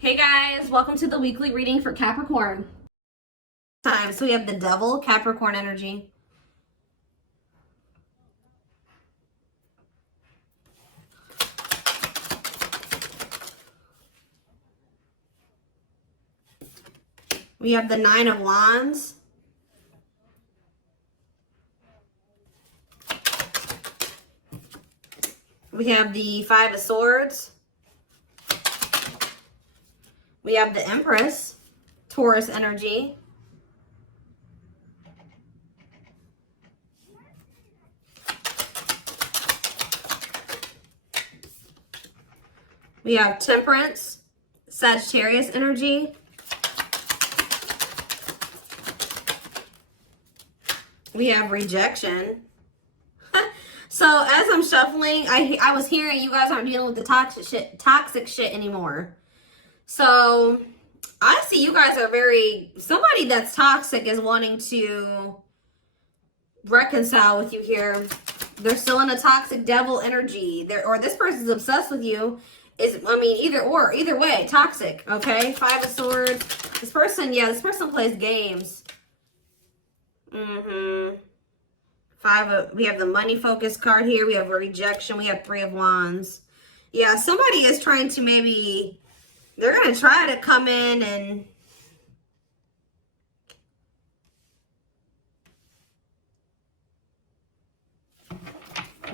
Hey guys, welcome to the weekly reading for Capricorn. So we have the Devil, Capricorn energy. We have the Nine of Wands. We have the Five of Swords. We have the Empress, Taurus energy. We have Temperance, Sagittarius energy. We have Rejection. So as I'm shuffling, I was hearing you guys aren't dealing with the toxic shit anymore. So I see you guys are somebody that's toxic is wanting to reconcile with you here. They're still in a toxic devil energy. Or this person's obsessed with you. Either way, toxic, okay? Five of Swords. This person plays games. We have the money focus card here. We have Rejection. We have Three of Wands. Yeah, somebody is trying to they're going to try to come in and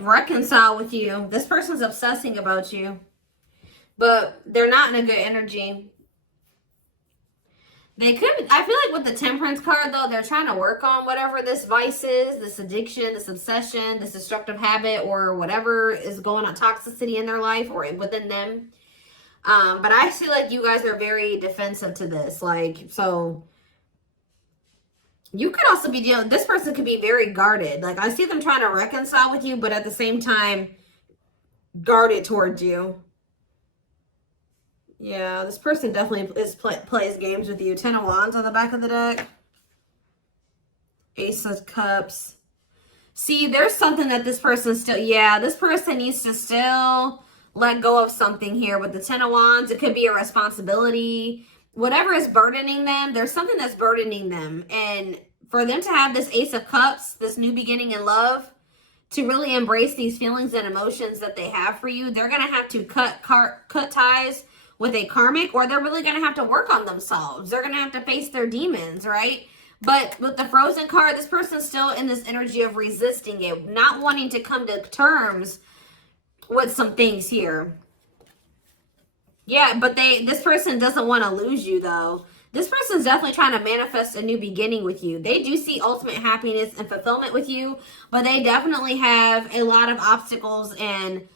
reconcile with you. This person's obsessing about you, but they're not in a good energy. I feel like with the Temperance card, though, they're trying to work on whatever this vice is, this addiction, this obsession, this destructive habit, or whatever is going on, toxicity in their life or within them. But I feel like you guys are very defensive to this. So you could also be this person could be very guarded. I see them trying to reconcile with you, but at the same time, guarded towards you. Yeah, this person definitely plays games with you. Ten of Wands on the back of the deck. Ace of Cups. See, there's something that this person this person needs to still let go of something here with the Ten of Wands. It could be a responsibility. Whatever is burdening them, there's something that's burdening them. And for them to have this Ace of Cups, this new beginning in love, to really embrace these feelings and emotions that they have for you, they're going to have to cut ties with a karmic, or they're really going to have to work on themselves. They're going to have to face their demons, right? But with the Frozen card, this person's still in this energy of resisting it, not wanting to come to terms with some things here. Yeah, but this person doesn't want to lose you, though. This person's definitely trying to manifest a new beginning with you. They do see ultimate happiness and fulfillment with you, but they definitely have a lot of obstacles and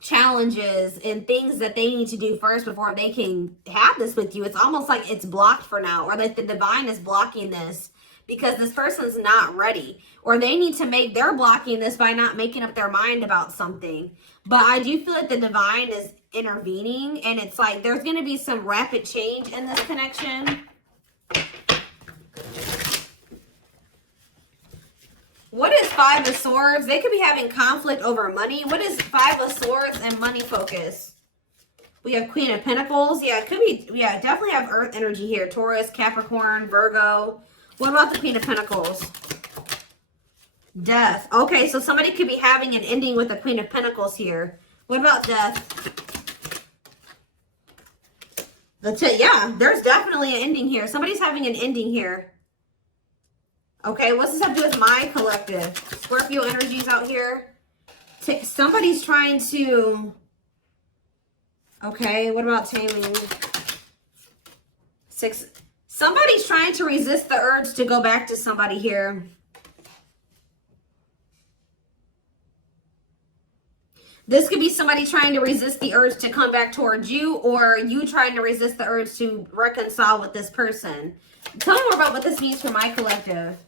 challenges and things that they need to do first before they can have this with you. It's almost like it's blocked for now, or like the divine is blocking this because this person's not ready, or they're blocking this by not making up their mind about something. But I do feel like the divine is intervening, and it's like there's going to be some rapid change in this connection. What is Five of Swords? They could be having conflict over money. What is Five of Swords and money focus? We have Queen of Pentacles. Yeah, it could be. Yeah, definitely have Earth energy here. Taurus, Capricorn, Virgo. What about the Queen of Pentacles? Death. Okay, so somebody could be having an ending with the Queen of Pentacles here. What about death? Yeah, there's definitely an ending here. Somebody's having an ending here. Okay, what's this have to do with my collective? Scorpio energies out here. Somebody's trying to... Okay, what about taming? Somebody's trying to resist the urge to go back to somebody here. This could be somebody trying to resist the urge to come back towards you, or you trying to resist the urge to reconcile with this person. Tell me more about what this means for my collective.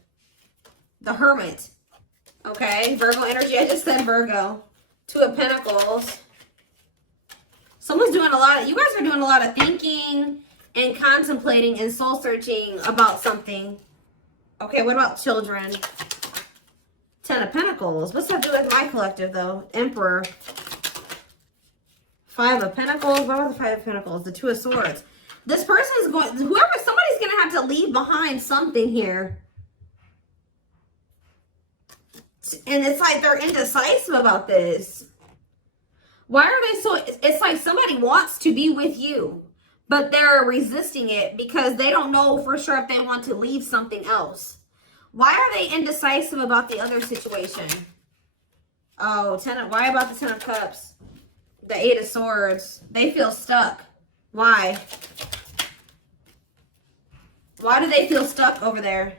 The Hermit. Okay, Virgo energy. I just said Virgo. Two of Pentacles. Someone's doing you guys are doing a lot of thinking and contemplating and soul searching about something. Okay, what about children? Ten of Pentacles. What's that do with my collective, though? Emperor. Five of Pentacles. What about the Five of Pentacles? The Two of Swords. This person's going, somebody's going to have to leave behind something here. And it's like they're indecisive about this. Why are they so, it's like somebody wants to be with you, but they're resisting it because they don't know for sure if they want to leave something else. Why are they indecisive about the other situation? Oh, why about the 10 of Cups? The 8 of Swords. They feel stuck. Why? Why do they feel stuck over there?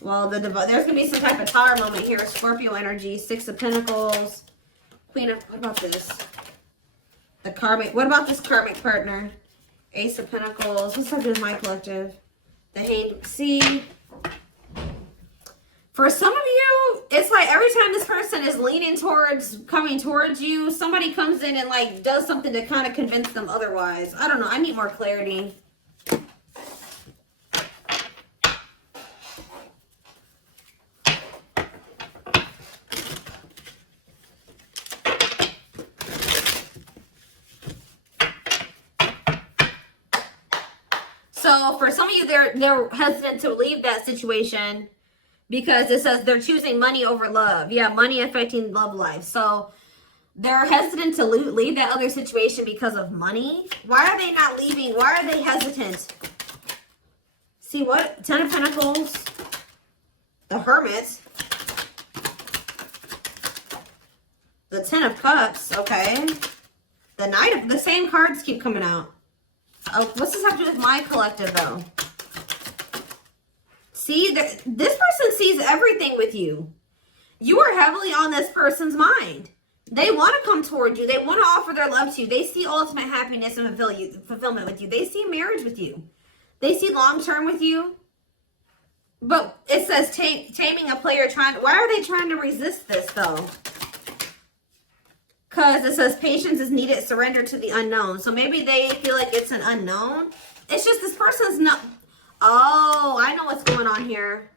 Well, there's going to be some type of tower moment here. Scorpio energy. 6 of Pentacles. Queen of... What about this? The Karmic... What about this Karmic partner? Ace of Pentacles. What's up with my collective? The Hanged... See? For some of you, it's like every time this person is leaning towards, coming towards you, somebody comes in and like does something to kind of convince them otherwise. I don't know. I need more clarity. So for some of you, they're hesitant to leave that situation. Because it says they're choosing money over love. Yeah, money affecting love life. So they're hesitant to leave that other situation because of money. Why are they not leaving? Why are they hesitant? See what? 10 of Pentacles. The Hermit. The 10 of Cups. Okay. The Knight of... The same cards keep coming out. Oh, what's this have to do with my collective, though? See, this person sees everything with you. You are heavily on this person's mind. They want to come toward you. They want to offer their love to you. They see ultimate happiness and fulfillment with you. They see marriage with you. They see long-term with you. But it says taming a player trying... Why are they trying to resist this, though? Because it says patience is needed, surrender to the unknown. So maybe they feel like it's an unknown. It's just this person's not... Oh, I know what's going on here.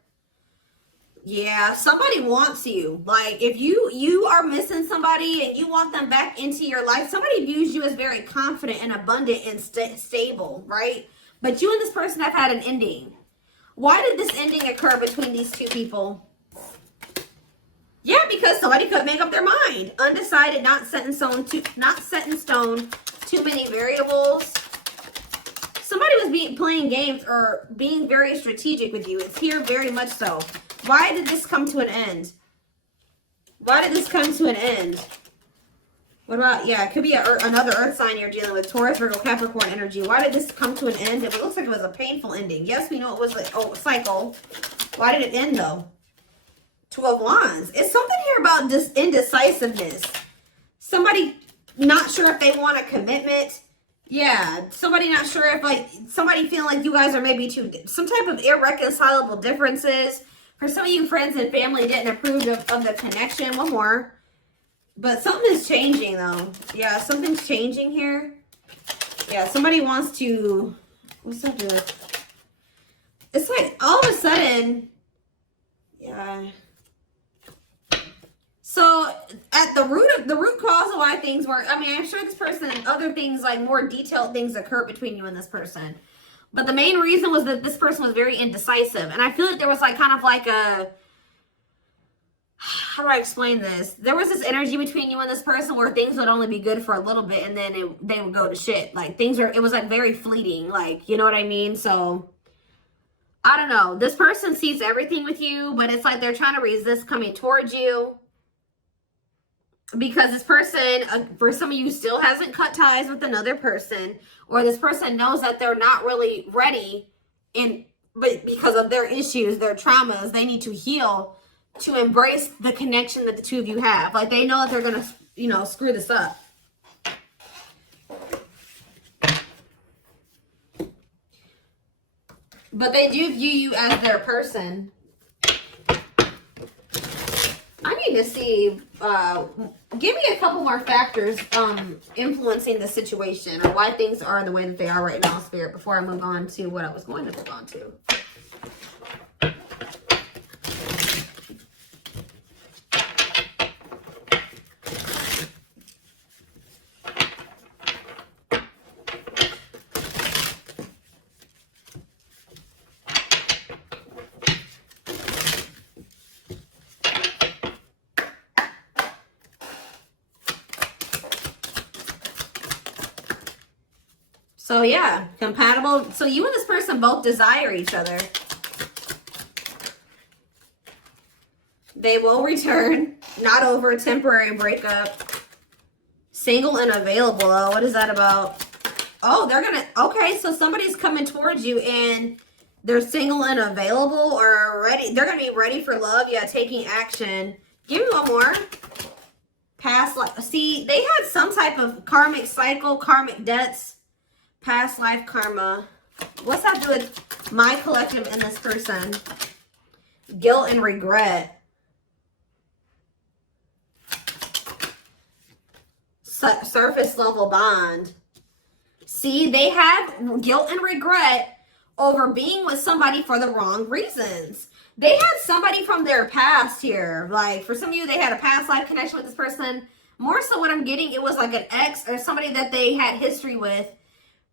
Yeah, somebody wants you. Like, if you are missing somebody and you want them back into your life, somebody views you as very confident and abundant and stable, right? But you and this person have had an ending. Why did this ending occur between these two people? Yeah, because somebody could make up their mind. Undecided, not set in stone, too many variables. Somebody was playing games or being very strategic with you. It's here very much so. Why did this come to an end? Why did this come to an end? What about, yeah, it could be another earth sign you're dealing with. Taurus, Virgo, Capricorn energy. Why did this come to an end? It looks like it was a painful ending. Yes, we know it was like, a cycle. Why did it end, though? 2 of Wands. It's something here about this indecisiveness. Somebody not sure if they want a commitment. Yeah, somebody not sure if, like, somebody feeling like you guys are maybe some type of irreconcilable differences. For some of you, friends and family didn't approve of the connection. One more. But something is changing, though. Yeah, something's changing here. Yeah, somebody wants to... What's that doing? It's like, all of a sudden... Yeah... So, at the root cause of why things work, I mean, I'm sure this person and other things, like more detailed things occur between you and this person. But the main reason was that this person was very indecisive. And I feel like there was like kind of like a, how do I explain this? There was this energy between you and this person where things would only be good for a little bit and then they would go to shit. Like it was like very fleeting, like, you know what I mean? So, I don't know. This person sees everything with you, but it's like they're trying to resist coming towards you. Because this person, for some of you, still hasn't cut ties with another person. Or this person knows that they're not really ready. But because of their issues, their traumas, they need to heal to embrace the connection that the two of you have. Like, they know that they're going to, you know, screw this up. But they do view you as their person. I need to see, give me a couple more factors influencing the situation or why things are the way that they are right now, Spirit, before I move on to what I was going to move on to. So yeah, compatible. So you and this person both desire each other. They will return, not over a temporary breakup. Single and available. Oh, what is that about? Oh, they're gonna, okay, so somebody's coming towards you and they're single and available or ready. They're gonna be ready for love. Yeah, taking action. Give me one more. Past life. See, they had some type of karmic cycle, karmic debts, past life karma. What's that do with my collective and this person? Guilt and regret. Surface level bond. See, they have guilt and regret over being with somebody for the wrong reasons. They had somebody from their past here. Like, for some of you, they had a past life connection with this person. More so what I'm getting, it was like an ex or somebody that they had history with,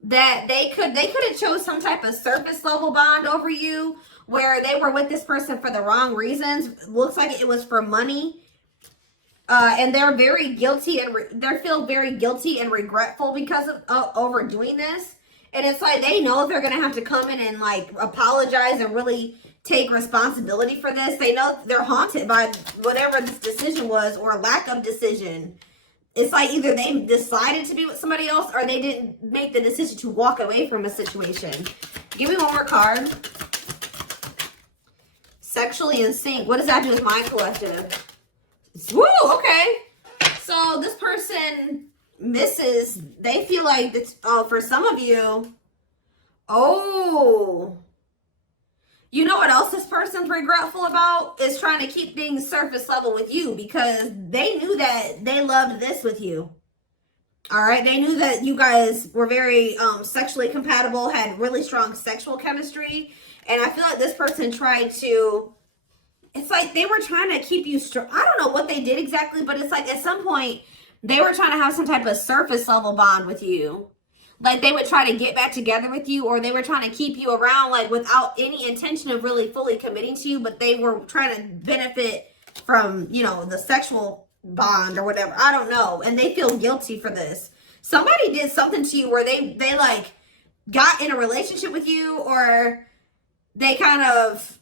that they could have chose some type of surface level bond over you, where they were with this person for the wrong reasons. Looks like it was for money. And they're very guilty and they feel very guilty and regretful because of overdoing this. And it's like they know they're going to have to come in and like apologize and really take responsibility for this. They know they're haunted by whatever this decision was or lack of decision. It's like either they decided to be with somebody else or they didn't make the decision to walk away from a situation. Give me one more card. Sexually in sync. What does that do with my collective? Woo, okay. So this person misses, they feel like, it's, for some of you, you know what else this person's regretful about? Is trying to keep things surface level with you because they knew that they loved this with you. All right. They knew that you guys were very sexually compatible, had really strong sexual chemistry. And I feel like this person tried to, it's like they were trying to keep you strong. I don't know what they did exactly, but it's like at some point they were trying to have some type of surface level bond with you. Like they would try to get back together with you, or they were trying to keep you around like without any intention of really fully committing to you, but they were trying to benefit from, you know, the sexual bond or whatever. I don't know. And they feel guilty for this. Somebody did something to you where they like got in a relationship with you, or they kind of,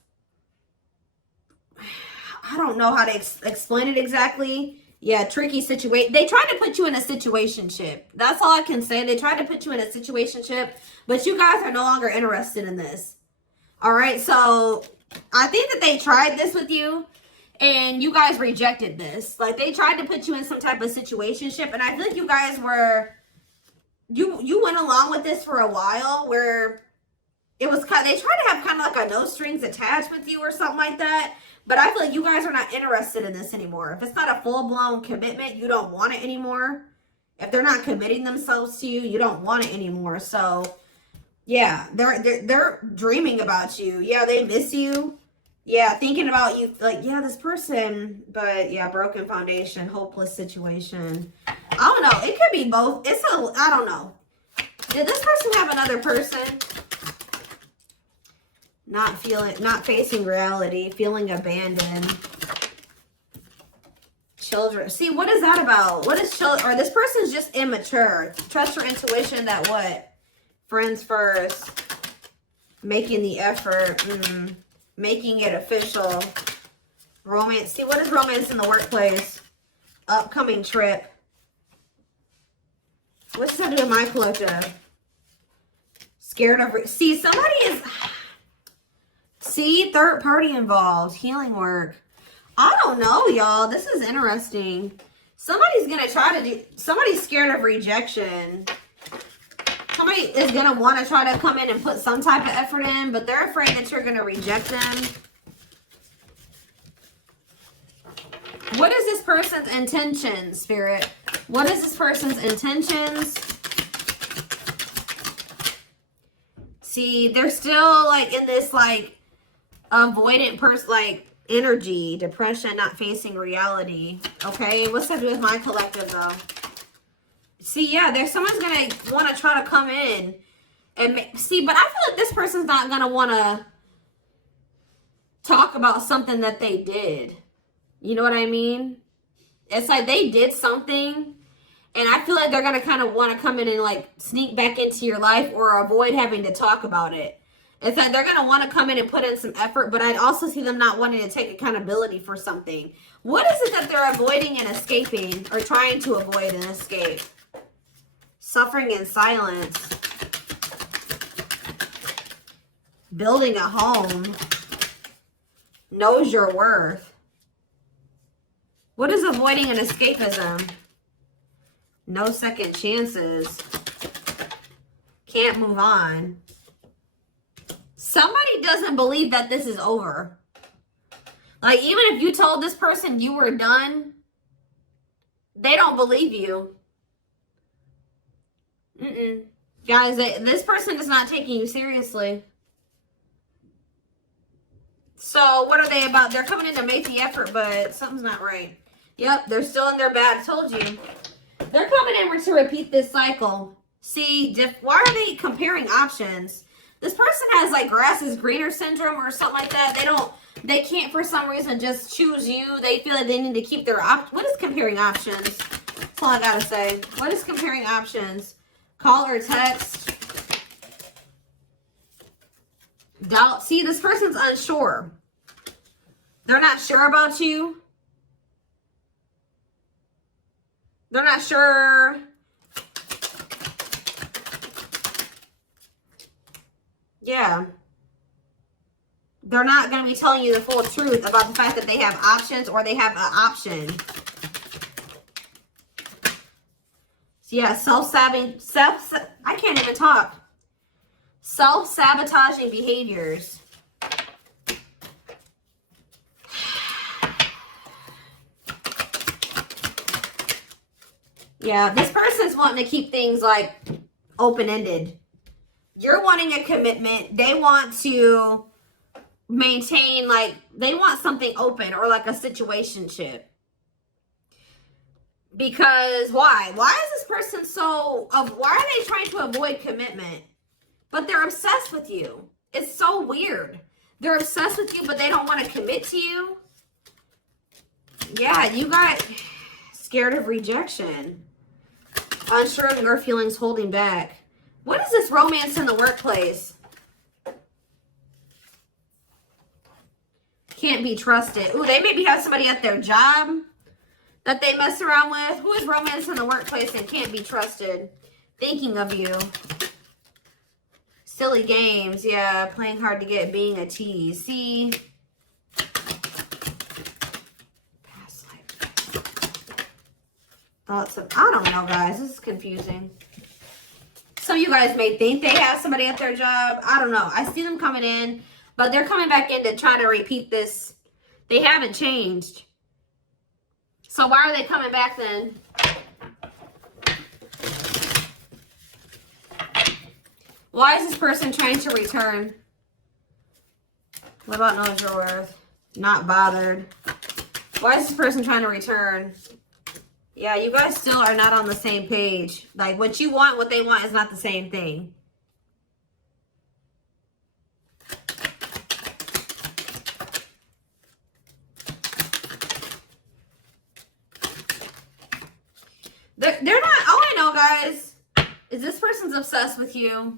I don't know how to explain it exactly. Yeah, tricky situation. They tried to put you in a situationship. That's all I can say. They tried to put you in a situationship, but you guys are no longer interested in this. All right, so I think that they tried this with you, and you guys rejected this. Like, they tried to put you in some type of situationship, and I feel like you guys were, you went along with this for a while, where it was kind of, they tried to have kind of like a no strings attached with you or something like that. But I feel like you guys are not interested in this anymore. If it's not a full-blown commitment, you don't want it anymore. If they're not committing themselves to you, you don't want it anymore. So, yeah, they're dreaming about you. Yeah, they miss you. Yeah, thinking about you. Like, yeah, this person. But, yeah, broken foundation, hopeless situation. I don't know. It could be both. I don't know. Did this person have another person? Not facing reality, feeling abandoned. Children. See, what is that about? What is children? Or this person's just immature. Trust your intuition that what? Friends first. Making the effort. Making it official. Romance. See, what is romance in the workplace? Upcoming trip. What's that do with my collective? Scared of... See, somebody is... See, third party involved. Healing work. I don't know, y'all. This is interesting. Somebody's going to try to do... Somebody's scared of rejection. Somebody is going to want to try to come in and put some type of effort in, but they're afraid that you're going to reject them. What is this person's intentions, Spirit? What is this person's intentions? See, they're still like in this like avoidant person, like energy, depression, not facing reality. Okay, what's that do with my collective though? See, yeah, there's someone's gonna want to try to come in and see, but I feel like this person's not gonna want to talk about something that they did. You know what I mean? It's like they did something And I feel like they're going to kind of want to come in and like sneak back into your life or avoid having to talk about it. It's that they're going to want to come in and put in some effort, but I'd also see them not wanting to take accountability for something. What is it that they're avoiding and escaping, or trying to avoid and escape? Suffering in silence. Building a home. Knows your worth. What is avoiding and escapism? No second chances. Can't move on. Somebody doesn't believe that this is over. Like, even if you told this person you were done, they don't believe you. Guys, this person is not taking you seriously. So, what are they about? They're coming in to make the effort, but something's not right. Yep, they're still in their bad. I told you. They're coming in to repeat this cycle. See, why are they comparing options? This person has like grass is greener syndrome or something like that. They can't for some reason just choose you. They feel like they need to keep their what is comparing options? That's all I gotta say. What is comparing options? Call or text. Doubt. See, this person's unsure. They're not sure about you. They're not sure. Yeah. They're not going to be telling you the full truth about the fact that they have options or they have an option. So yeah, I can't even talk. Self-sabotaging behaviors. Yeah, this person's wanting to keep things like open-ended. You're wanting a commitment. They want to maintain, like, they want something open or like a situationship. Because why? Why is this person why are they trying to avoid commitment? But they're obsessed with you. It's so weird. They're obsessed with you, but they don't want to commit to you. Yeah, you got scared of rejection. Unsure of your feelings, holding back. What is this romance in the workplace? Can't be trusted. Ooh, they maybe have somebody at their job that they mess around with. Who is romance in the workplace and can't be trusted? Thinking of you. Silly games. Yeah, playing hard to get, being a tease. See? Past life. Thoughts of, I don't know, guys. This is confusing. Some of you guys may think they have somebody at their job. I don't know. I see them coming in, but they're coming back in to try to repeat this. They haven't changed. So why are they coming back then? Why is this person trying to return? What about knows your worth? Not bothered. Why is this person trying to return? Yeah, you guys still are not on the same page. Like, what you want, what they want is not the same thing. They're not, all I know, guys, is this person's obsessed with you.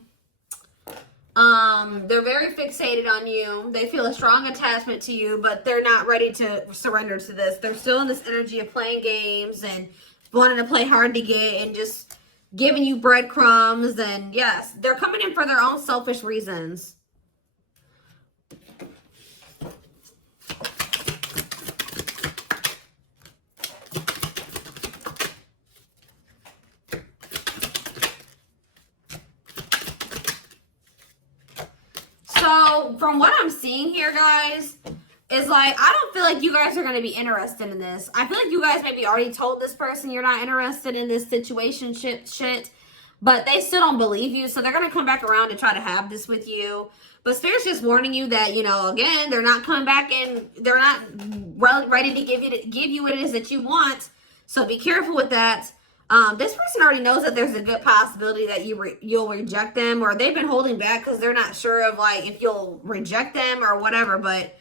They're very fixated on you. They feel a strong attachment to you, but they're not ready to surrender to this. They're still in this energy of playing games and wanting to play hard to get and just giving you breadcrumbs. And yes, they're coming in for their own selfish reasons. So from what I'm seeing here, guys, is like, I don't feel like you guys are going to be interested in this. I feel like you guys maybe already told this person you're not interested in this situation shit, but they still don't believe you. So they're going to come back around to try to have this with you. But Spirit's just warning you that, you know, again, they're not coming back and they're not ready to give you what it is that you want. So be careful with that. This person already knows that there's a good possibility that you'll reject them, or they've been holding back because they're not sure of like if you'll reject them or whatever. But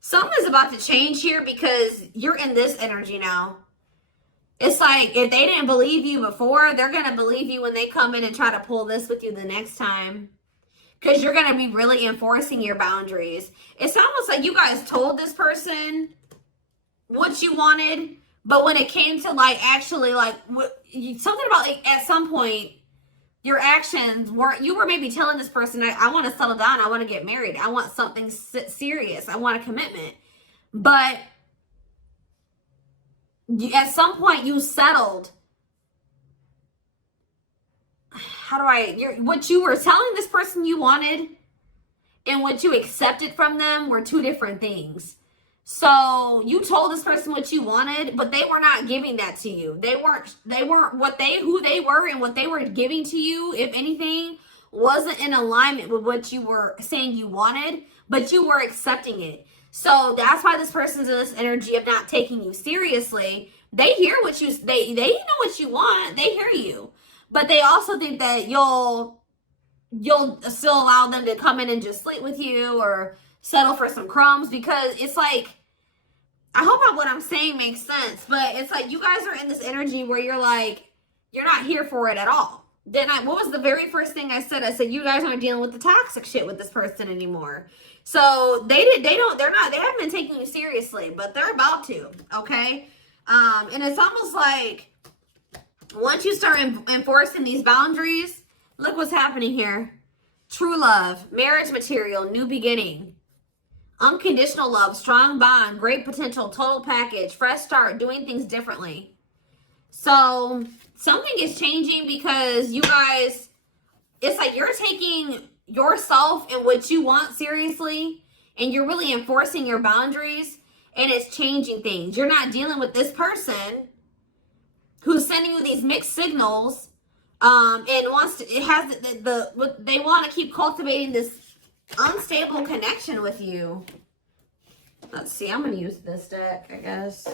something is about to change here because you're in this energy now. It's like if they didn't believe you before, they're going to believe you when they come in and try to pull this with you the next time. Because you're going to be really enforcing your boundaries. It's almost like you guys told this person what you wanted, but when it came to like actually like something about like at some point your actions weren't, you were maybe telling this person, I want to settle down, I want to get married, I want something serious, I want a commitment. But at some point you settled. What you were telling this person you wanted and what you accepted from them were two different things. So you told this person what you wanted, but they were not giving that to you. They weren't who they were, and what they were giving to you, if anything, wasn't in alignment with what you were saying you wanted, but you were accepting it. So that's why this person's in this energy of not taking you seriously. They hear what they know what you want. They hear you. But they also think that you'll still allow them to come in and just sleep with you or settle for some crumbs, because it's like, I hope what I'm saying makes sense, but it's like you guys are in this energy where you're like, you're not here for it at all. Then what was the very first thing I said? I said, you guys aren't dealing with the toxic shit with this person anymore. So they haven't been taking you seriously, but they're about to, okay? And it's almost like, once you start enforcing these boundaries, look what's happening here. True love, marriage material, new beginning, unconditional love, strong bond, great potential, total package, fresh start, doing things differently. So something is changing because you guys, it's like you're taking yourself and what you want seriously, and you're really enforcing your boundaries, and it's changing things. You're not dealing with this person who's sending you these mixed signals, and wants to, they want to keep cultivating this unstable connection with you. Let's see, I'm going to use this deck, I guess.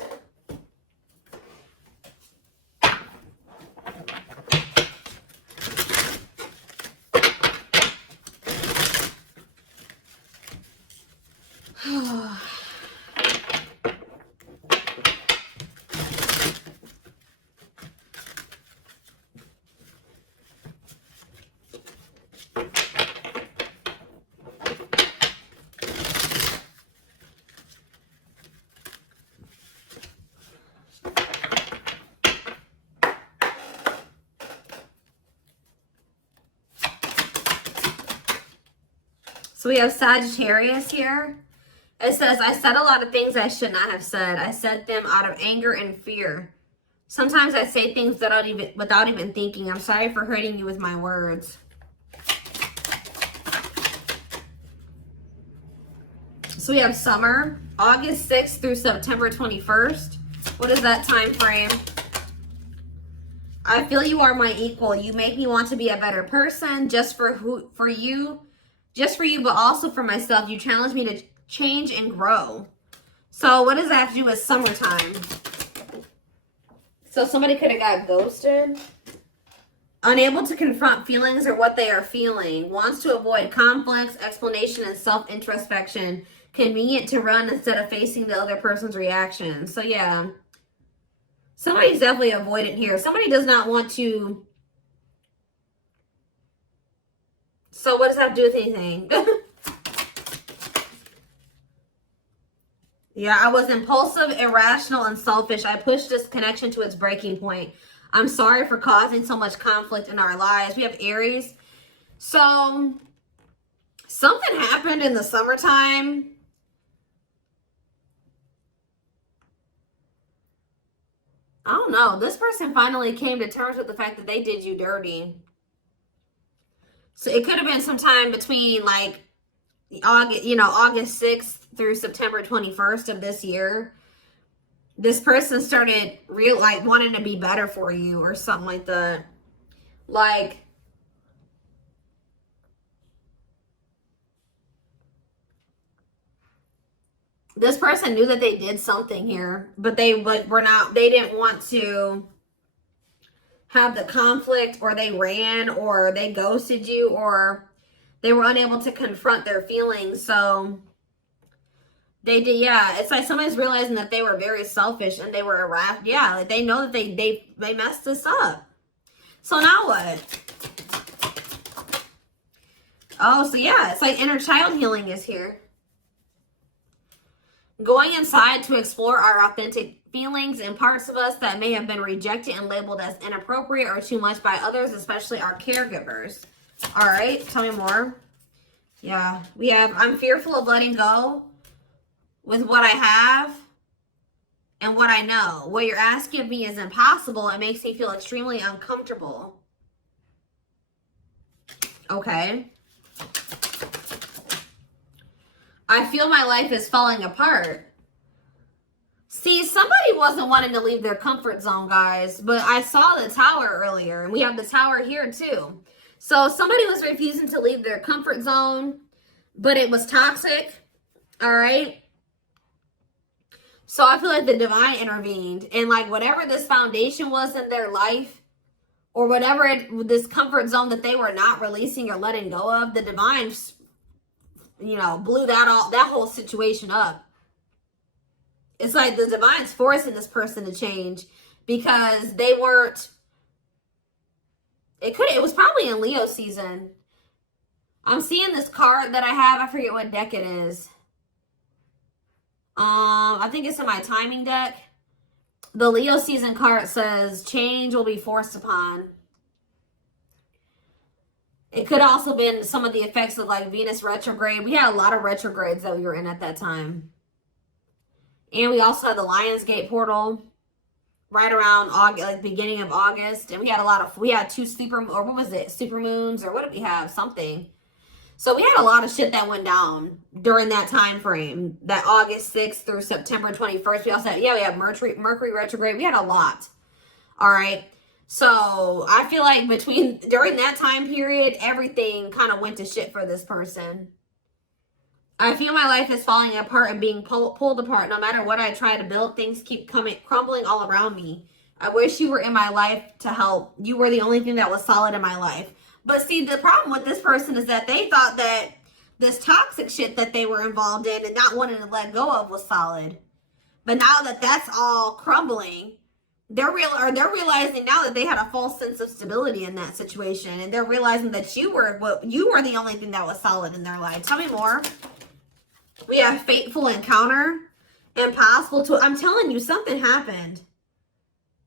So we have Sagittarius here. It says, I said a lot of things I should not have said. I said them out of anger and fear. Sometimes I say things without even thinking. I'm sorry for hurting you with my words. So we have summer, August 6th through September 21st. What is that time frame? I feel you are my equal. You make me want to be a better person just for you, but also for myself. You challenge me to change and grow. So what does that have to do with summertime? So somebody could have got ghosted. Unable to confront feelings or what they are feeling. Wants to avoid conflicts, explanation, and self-introspection. Convenient to run instead of facing the other person's reaction. So yeah. Somebody's definitely avoidant here. Somebody does not want to. So what does that have to do with anything? Yeah, I was impulsive, irrational, and selfish. I pushed this connection to its breaking point. I'm sorry for causing so much conflict in our lives. We have Aries. So something happened in the summertime. I don't know. This person finally came to terms with the fact that they did you dirty. So it could have been sometime between like August 6th through September 21st of this year. This person started wanting to be better for you or something like that. Like, this person knew that they did something here, but they didn't want to have the conflict, or they ran, or they ghosted you, or they were unable to confront their feelings. So They did, yeah. It's like somebody's realizing that they were very selfish and they were irrational. Yeah, like they know that they messed this up. So now what? Oh, so yeah, it's like inner child healing is here. Going inside to explore our authentic feelings and parts of us that may have been rejected and labeled as inappropriate or too much by others, especially our caregivers. All right, tell me more. Yeah, we have, I'm fearful of letting go with what I have and what I know. What you're asking of me is impossible. It makes me feel extremely uncomfortable. Okay. I feel my life is falling apart. See, somebody wasn't wanting to leave their comfort zone, guys, but I saw the tower earlier, and we have the tower here too. So somebody was refusing to leave their comfort zone, but it was toxic, all right? So I feel like the divine intervened, and like whatever this foundation was in their life, or whatever this comfort zone that they were not releasing or letting go of, the divine, you know, blew that whole situation up. It's like the divine's forcing this person to change because they weren't, it was probably in Leo season. I'm seeing this card that I have. I forget what deck it is. I think it's in my timing deck. The Leo season card says change will be forced upon. It could also been some of the effects of like Venus retrograde. We had a lot of retrogrades that we were in at that time. And we also had the Lionsgate portal right around August, like beginning of August. And we had two super, or what was it? Super moons, or what did we have? Something. So we had a lot of shit that went down during that time frame. That August 6th through September 21st. We also had, we had Mercury retrograde. We had a lot. All right. So I feel like during that time period, everything kind of went to shit for this person. I feel my life is falling apart and being pulled apart. No matter what I try to build, things keep crumbling all around me. I wish you were in my life to help. You were the only thing that was solid in my life. But see, the problem with this person is that they thought that this toxic shit that they were involved in and not wanting to let go of was solid. But now that that's all crumbling, they're realizing now that they had a false sense of stability in that situation. And they're realizing that you were the only thing that was solid in their life. Tell me more. We have fateful encounter, impossible to, I'm telling you, something happened.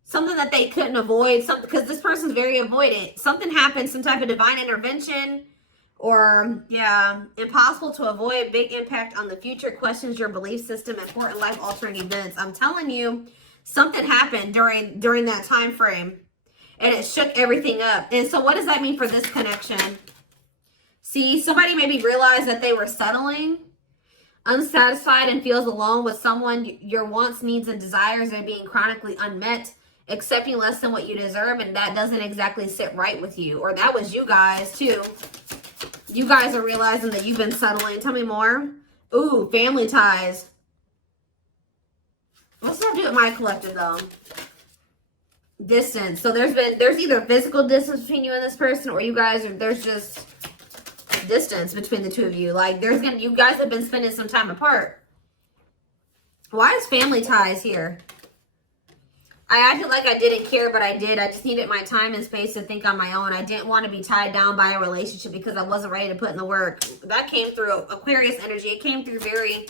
Something that they couldn't avoid, something, because this person's very avoidant. Something happened, some type of divine intervention, or, impossible to avoid, big impact on the future, questions your belief system, important life-altering events. I'm telling you, something happened during that time frame, and it shook everything up. And so what does that mean for this connection? See, somebody maybe realized that they were settling, unsatisfied, and feels alone with someone. Your wants, needs, and desires are being chronically unmet, accepting less than what you deserve, and that doesn't exactly sit right with you. Or that was you guys too. You guys are realizing that you've been settling. Tell me more. Ooh, family ties. What's that do with my collective though? Distance. So there's either physical distance between you and this person, or there's just distance between the two of you. Like you guys have been spending some time apart. Why is family ties here? I acted like I didn't care, but I did. I just needed my time and space to think on my own. I didn't want to be tied down by a relationship because I wasn't ready to put in the work. That came through Aquarius energy. It came through very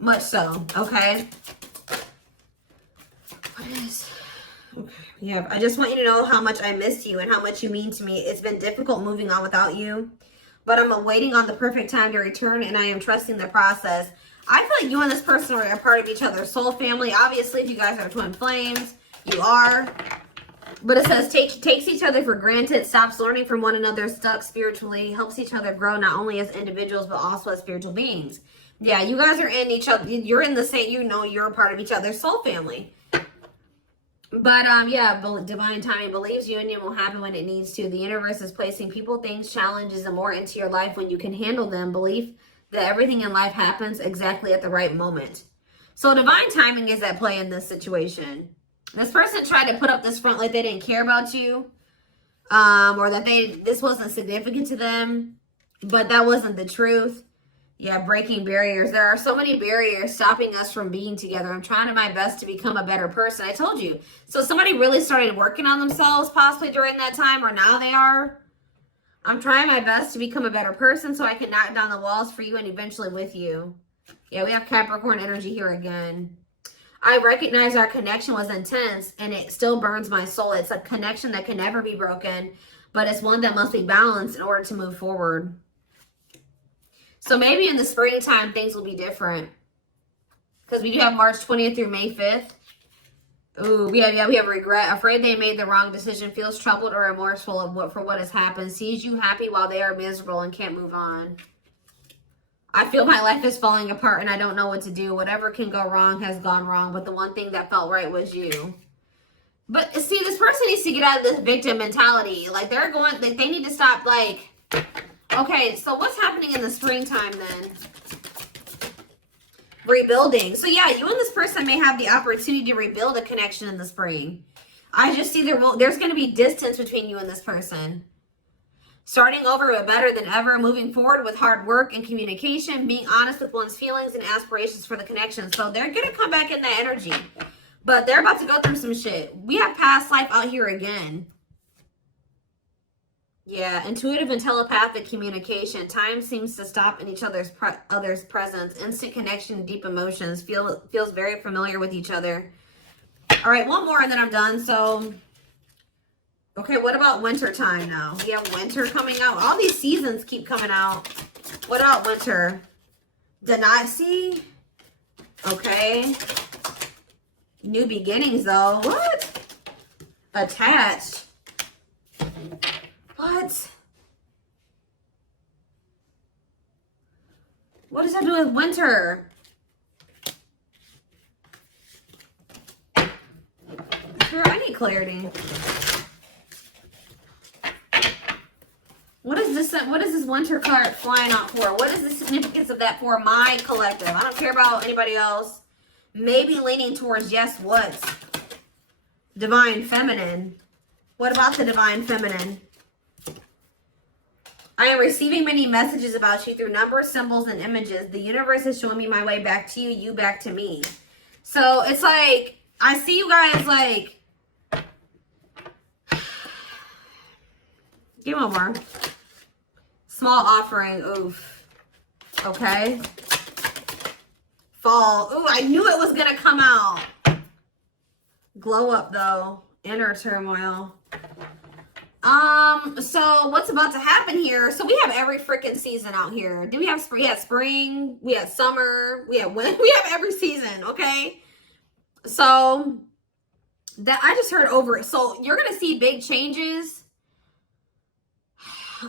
much so, okay? What is... Okay, yeah, I just want you to know how much I missed you and how much you mean to me. It's been difficult moving on without you, but I'm waiting on the perfect time to return, and I am trusting the process. I feel like you and this person are a part of each other's soul family. Obviously, if you guys are twin flames, you are. But it says takes each other for granted, stops learning from one another, stuck spiritually, helps each other grow not only as individuals, but also as spiritual beings. Yeah, you guys are in each other. You're in the same, you're a part of each other's soul family. But, divine timing, believes union will happen when it needs to. The universe is placing people, things, challenges, and more into your life when you can handle them. Belief that everything in life happens exactly at the right moment. So divine timing is at play in this situation. This person tried to put up this front like they didn't care about you, or that this wasn't significant to them, but that wasn't the truth. Yeah, breaking barriers. There are so many barriers stopping us from being together. I'm trying my best to become a better person. I told you. So somebody really started working on themselves possibly during that time, or now they are. I'm trying my best to become a better person so I can knock down the walls for you and eventually with you. Yeah, we have Capricorn energy here again. I recognize our connection was intense and it still burns my soul. It's a connection that can never be broken, but it's one that must be balanced in order to move forward. So maybe in the springtime, things will be different. Because we do have March 20th through May 5th. Ooh, we have regret. Afraid they made the wrong decision. Feels troubled or remorseful for what has happened. Sees you happy while they are miserable and can't move on. I feel my life is falling apart and I don't know what to do. Whatever can go wrong has gone wrong. But the one thing that felt right was you. But see, this person needs to get out of this victim mentality. Like they need to stop like... Okay, so what's happening in the springtime then? Rebuilding. So yeah, you and this person may have the opportunity to rebuild a connection in the spring. I just see there's going to be distance between you and this person. Starting over but better than ever, moving forward with hard work and communication, being honest with one's feelings and aspirations for the connection. So they're going to come back in that energy. But they're about to go through some shit. We have past life out here again. Yeah, intuitive and telepathic communication. Time seems to stop in each other's presence. Instant connection, deep emotions. Feels very familiar with each other. All right, one more and then I'm done. So, okay, what about winter time now? We have winter coming out. All these seasons keep coming out. What about winter? Did not see? Okay. New beginnings though. What? Attached. What? What does that do with winter? Sure, I need clarity. What is this winter card flying out for? What is the significance of that for my collective? I don't care about anybody else. Maybe leaning towards yes, what? Divine feminine. What about the divine feminine? I am receiving many messages about you through numbers, symbols, and images. The universe is showing me my way back to you, you back to me. So it's like, I see you guys like, give me one more. Small offering, oof. Okay. Fall, ooh, I knew it was gonna come out. Glow up though, inner turmoil. So what's about to happen here? So we have every freaking season out here. Do we have spring? We had spring, we had summer, we had winter, we have every season, okay? So that I just heard over it. So you're gonna see big changes.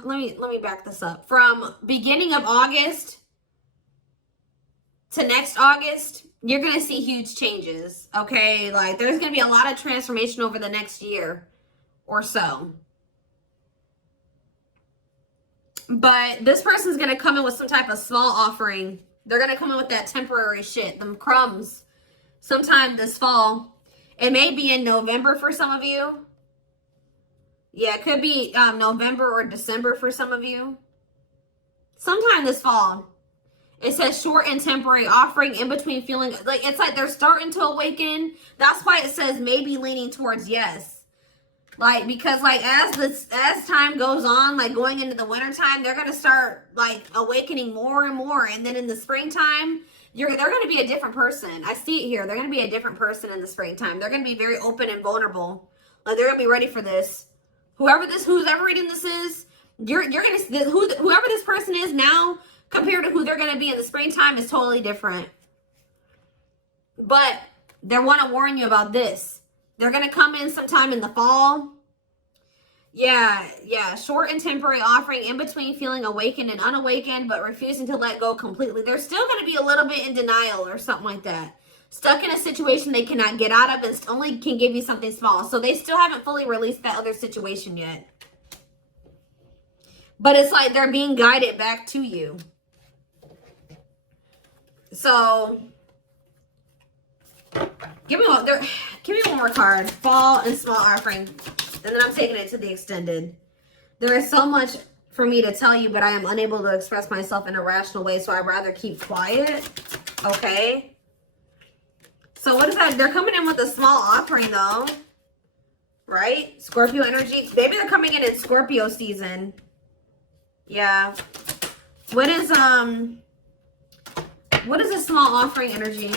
Let me back this up. From beginning of August to next August, you're gonna see huge changes, okay? Like there's gonna be a lot of transformation over the next year or so. But this person's going to come in with some type of small offering. They're going to come in with that temporary shit, them crumbs, sometime this fall. It may be in November for some of you. Yeah, it could be November or December for some of you. Sometime this fall. It says short and temporary offering in between feeling. Like it's like they're starting to awaken. That's why it says maybe leaning towards yes. Like, because like as time goes on, like going into the winter time, they're gonna start like awakening more and more. And then in the springtime, they're gonna be a different person. I see it here. They're gonna be a different person in the springtime. They're gonna be very open and vulnerable. Like they're gonna be ready for this. Who's ever reading this is, you're gonna whoever this person is now compared to who they're gonna be in the springtime is totally different. But they want to warn you about this. They're going to come in sometime in the fall. Yeah. Short and temporary offering in between feeling awakened and unawakened, but refusing to let go completely. They're still going to be a little bit in denial or something like that. Stuck in a situation they cannot get out of and only can give you something small. So they still haven't fully released that other situation yet. But it's like they're being guided back to you. So give me one more card. Fall and small offering. And then I'm taking it to the extended. There is so much for me to tell you, but I am unable to express myself in a rational way, so I'd rather keep quiet. Okay. So what is that? They're coming in with a small offering though. Right? Scorpio energy. Maybe they're coming in Scorpio season. Yeah. What is a small offering energy?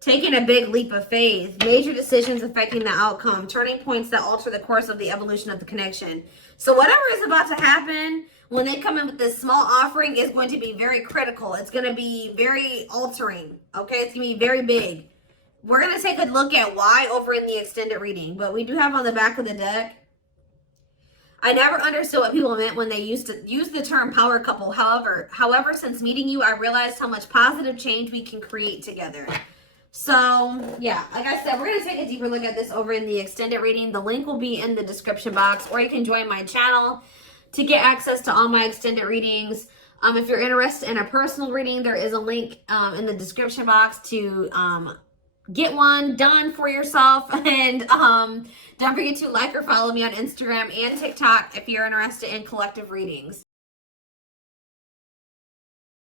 Taking a big leap of faith. Major decisions affecting the outcome. Turning points that alter the course of the evolution of the connection. So whatever is about to happen when they come in with this small offering is going to be very critical. It's going to be very altering. Okay? It's going to be very big. We're going to take a look at why over in the extended reading. But we do have on the back of the deck, I never understood what people meant when they used to use the term power couple. However, since meeting you, I realized how much positive change we can create together. So, yeah, like I said, we're going to take a deeper look at this over in the extended reading. The link will be in the description box, or you can join my channel to get access to all my extended readings. If you're interested in a personal reading, there is a link in the description box to get one done for yourself. And don't forget to like or follow me on Instagram and TikTok if you're interested in collective readings.